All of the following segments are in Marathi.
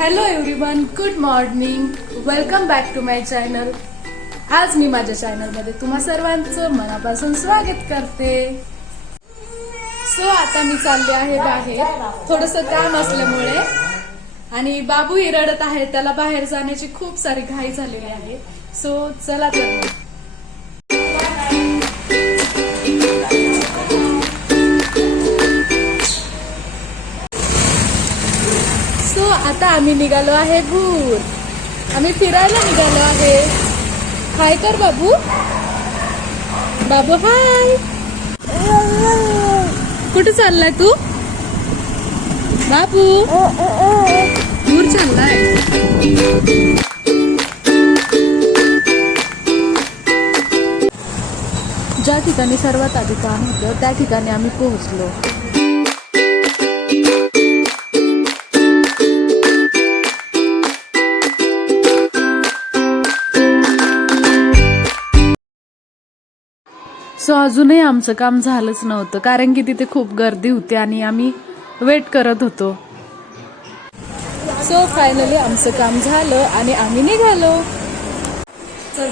Hello everyone, good morning. Welcome back to my channel. आज मी माझ्या चॅनलमध्ये तुम्हा सर्वांचं मनापासून स्वागत करते. सो आता मी चालले आहे बाहेर, थोडंसं काम असल्यामुळे, आणि बाबूही रडत आहे. त्याला बाहेर जाण्याची खूप सारी घाई झालेली आहे. सो चला तर. सो आता आम्ही निघालो आहे भूर. आम्ही फिरायला निघालो आहे. हाय कर बाबू. बाबू हाय. कुठे चाललाय तू बाबू? भूर चाललाय. ज्या ठिकाणी सर्वात आधी काम होतं त्या ठिकाणी आम्ही पोहोचलो. सो अजूनही आमचं काम झालंच नव्हतं, कारण की तिथे खूप गर्दी होती आणि आम्ही वेट करत होतो. सो फायनली आमचं काम झालं आणि आम्ही निघालो.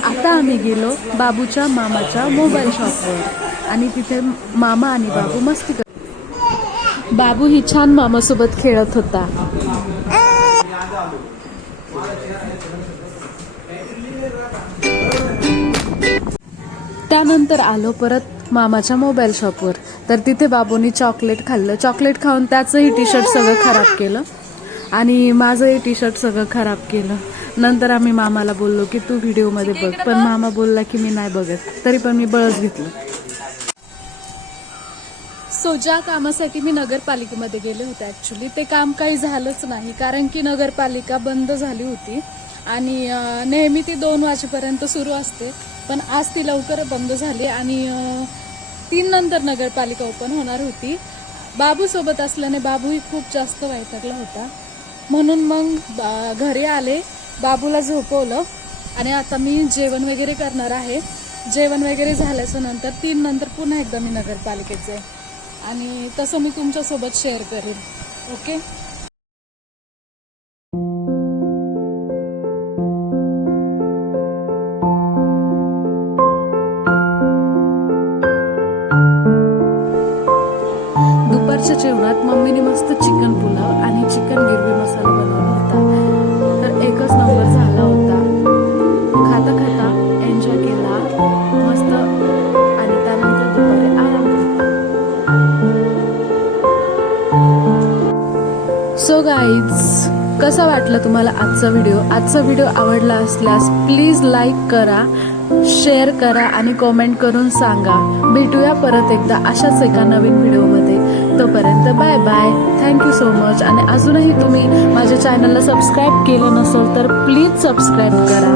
आता आम्ही गेलो बाबूच्या मामाच्या मोबाईल शॉपवर आणि तिथे मामा आणि बाबू मस्ती करत. बाबू ही छान मामासोबत खेळत होता. त्यानंतर आलो परत मामाच्या मोबाईल शॉपवर. तर तिथे बाबूनी चॉकलेट खाल्लं. चॉकलेट खाऊन त्याचंही टी शर्ट सगळं खराब केलं आणि माझंही टी शर्ट सगळं खराब केलं. नंतर आम्ही मामाला बोललो की तू व्हिडिओमध्ये बघ, पण मामा बोलला की मी नाही बघत. तरी पण मी बळच घेतलं. सो ज्या कामासाठी मी नगरपालिकेमध्ये गेले होते, ॲक्च्युली ते काम काही झालंच नाही, कारण की नगरपालिका बंद झाली होती आणि नेहमी ती 2 वाजेपर्यंत सुरू असते. पण आज ती लवकर बंद झाली आणि 3 नंतर नगरपालिका ओपन होणार होती. बाबू सोबत असल्याने बाबूही खूप जास्त वैतागला होता. म्हणून मग घरी आले, बाबूला झोपवलं आणि आता मी जेवण वगैरे करणार आहे. जेवण वगैरे झाल्याच्या नंतर 3 नंतर पुन्हा एकदा मी नगरपालिकेत जाईल आणि तसं मी तुमच्यासोबत शेअर करेन. ओके. दुपारच्या जेवणात मम्मीने मस्त चिकन पुलाव आणि चिकन गिरवी मसाला बनवला होता. तर एकच नंबर झाला होता. खाता खाता एन्जॉय केला मस्त आणि त्यानंतर दुपारी आराम केला. सो गाईज, कसा वाटला तुम्हाला आजचा व्हिडिओ? आजचा व्हिडिओ आवडला असल्यास प्लीज लाईक करा, शेअर करा आणि कमेंट करून सांगा. भेटूया परत एकदा अशाच एका नवीन व्हिडिओमध्ये. तोपर्यंत bye bye. Thank you so much. आणि अजूनही तुम्ही माझ्या चॅनलला सबस्क्राईब केलं नसेल तर प्लीज सबस्क्राईब करा.